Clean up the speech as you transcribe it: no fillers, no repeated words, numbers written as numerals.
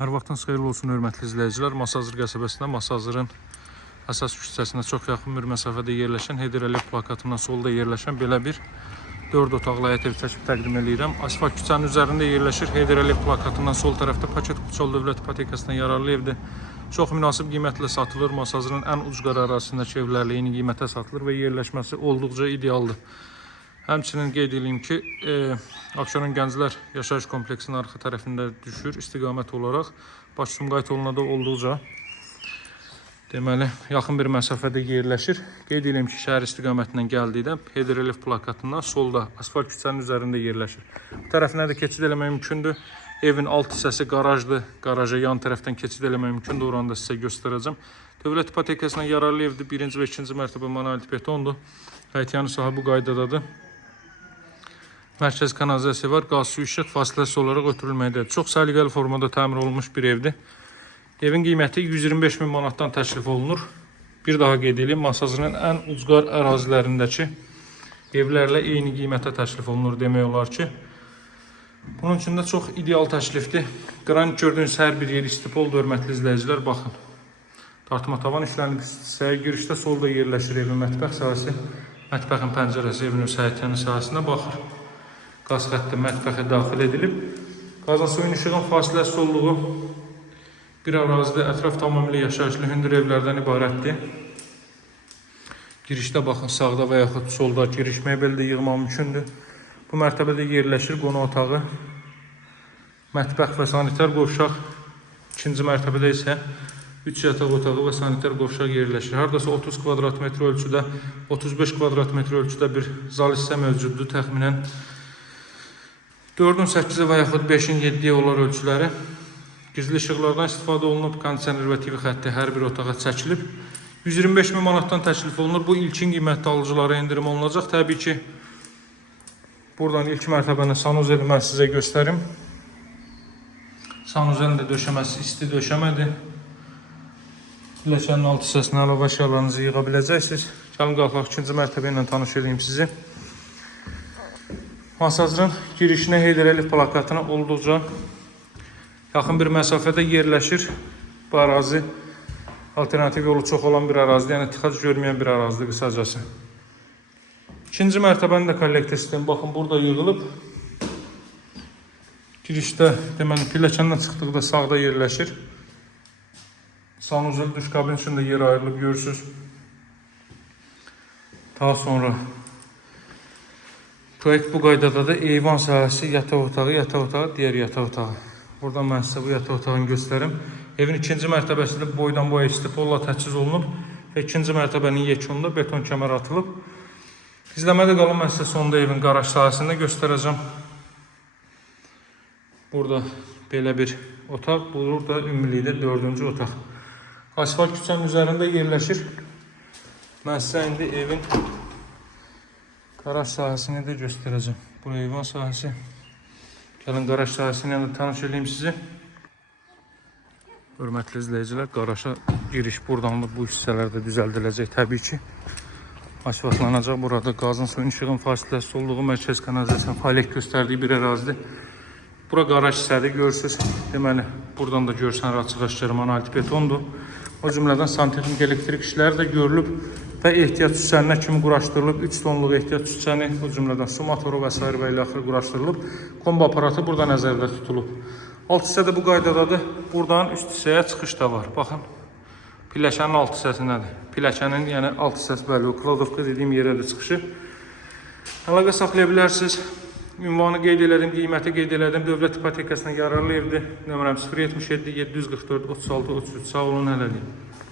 Hər vaxtınız xeyirli olsun, hörmətli izləyicilər. Masazır qəsəbəsində, Masazırın əsas küçəsinə çox yaxın bir məsafədə yerləşən, Heydər Əliyev plakatından solda yerləşən belə bir 4 otaqlı həyət evi çəkib təqdim edirəm. Asfalt küçənin üzərində yerləşir. Heydər Əliyev plakatından sol tərəfdə Paket Qutsal Dövlət İpotekasından yararlı evdir. Çox münasib qiymətlə satılır. Masazırın ən ucqar ərazisindəki evlərlə eyni qiymətə satılır və yerləşməsi olduqca idealdır. Həmçinin qeyd edeyim ki, Abşeron Gənclər Yaşayış kompleksinin arxa tərəfində düşür. İstiqamət olaraq Baş-Sumqayıt yoluna da olduqca deməli yaxın bir məsafədə yerləşir. Qeyd edeyim ki, şəhər istiqamətindən gəldikdə Heydər Əliyev plakatından solda asfalt küçənin üzərində yerləşir. Bu tərəfinə də keçid eləmək mümkündür. Evin alt hissəsi qarajdır. Qaraja yan tərəfdən keçid eləmək mümkündür. Oranı da sizə göstərəcəm. Dövlət İpotekasından yararlı evdir. 1-ci və 2-ci mərtəbə monolit betondur. Həyətyanı sahə bu qaydadadır. Mərkəz kanalizasiya var, qaz, su, işıq fasiləsiz olaraq ötürülməkdədir. Çox səliqəli formada təmir olunmuş bir evdir. Evin qiyməti 125 min manatdan təklif olunur. Bir daha qeyd edeyim, Masazırın ən ucqar ərazilərindəki evlərlə eyni qiymətə təklif olunur demək olar ki. Bunun üçün də çox ideal təklifdir. Qranit gördüyünüz hər bir yer istipoldur, hörmətli izləyicilər. Baxın, tartma tavan işlənib, girişdə solda yerləşir evin mətbəx sahəsi. Mətbəxin pəncərəsi evin öz həyətyanı sahəsinə baxır. Qaz xətti mətbəxə daxil edilib. Qazın suyun işığın fasiləsiz olduğu bir ərazidə ətraf tamamilə yaşayışlı hündür evlərdən ibarətdir. Girişdə baxın, sağda və yaxud solda giriş mebeli də yığmaq mümkündür. Bu mərtəbədə yerləşir qonaq otağı, mətbəx və sanitar qovşaq. İkinci mərtəbədə isə 3 yataq otağı və sanitar qovşaq yerləşir. Haradasa 30 kvadrat metr ölçüdə, 35 kvadrat metr ölçüdə bir zal hissə mövcuddur. Təxminən 4-ün 8-ə və yaxud 5-in 7-yə olar ölçüləri. Gizli işıqlardan istifadə olunub, kondisioner və TV xətti hər bir otağa çəkilib. 125 min manatdan təklif olunur. Bu ilkin qiymətli alıcılara endirim olunacaq. Təbii ki, buradan ilk mərtəbənin sanuzeli mən sizə göstərim. Sanuzelin də döşəməsi isti döşəmədir. Pilləkənin alt hissəsinə əlavə əşyalarınızı yığa biləcəksiniz. Gəlin qalxaq, ikinci mərtəbə ilə tanış edeyim sizi. Masazırın girişinə Heydər Əliyev plakatına olduqca yaxın bir məsafədə yerləşir. Bu ərazi alternativ yolu çox olan bir ərazidir, yəni tıxac görməyən bir ərazidir qısacası. İkinci mərtəbənin də kollektor sistemi baxın burada yığılıb. Girişdə deməli pilləkəndən çıxdıqda sağda yerləşir. Sanuzel duş kabin üçün də yer ayrılıb görürsünüz. Daha sonra proyekt bu qaydada da eyvan sahəsi, yataq otağı, digər yataq otağı. Buradan mən sizə bu yataq otağını göstərim. Evin ikinci mərtəbəsində boydan boya istipolla təchiz olunub və ikinci mərtəbənin yekununda beton kəmər atılıb. İzləmədə qalın, mən sizə sonda evin qaraj sahəsində göstərəcəm. Burada belə bir otaq, burada ümumilikdə 4-cü otaq. Asfalt küçənin üzərində yerləşir. Mən sizə indi evin qaraj sahəsini də göstərəcəm. Bu eyvan sahəsi. Gəlin qaraj sahəsini də tanış edeyim sizi. Hörmətli izləyicilər, qaraja giriş buradan bu hissələrdə düzəldiləcək təbii ki. Asfaltlanacaq. Burada qazın suyun işığın fasiləsiz olduğu mərkəz kanalizasiyanın fəaliyyət göstərdiyi bir ərazidir. Bura qaraj hissədir, görürsünüz. Deməli, buradan da görsən açıq-aşkar monolit betondur. O cümlədən santexnik elektrik işləri də görülüb və ehtiyac süsəninə kimi quraşdırılıb. 3 tonluq ehtiyac süsəni, o cümlədən su motoru və s. və ilə axır quraşdırılıb. Kombo aparatı burada nəzərdə tutulub. Alt hissədə bu qaydadadır. Buradan üst hissəyə çıxış da var. Baxın, pilləkənin alt hissəsindədir. Pilləkənin yəni alt hissəsi bəli, o kladovka dediyim yerə də çıxışı. Əlaqə saxlaya bilərsiniz. Ünvanı qeyd elədim, qiyməti qeyd elədim. Dövlət İpotekasından yararlı evdir. Nömrəm 077 744 36 33. Sağ olun, hələlik.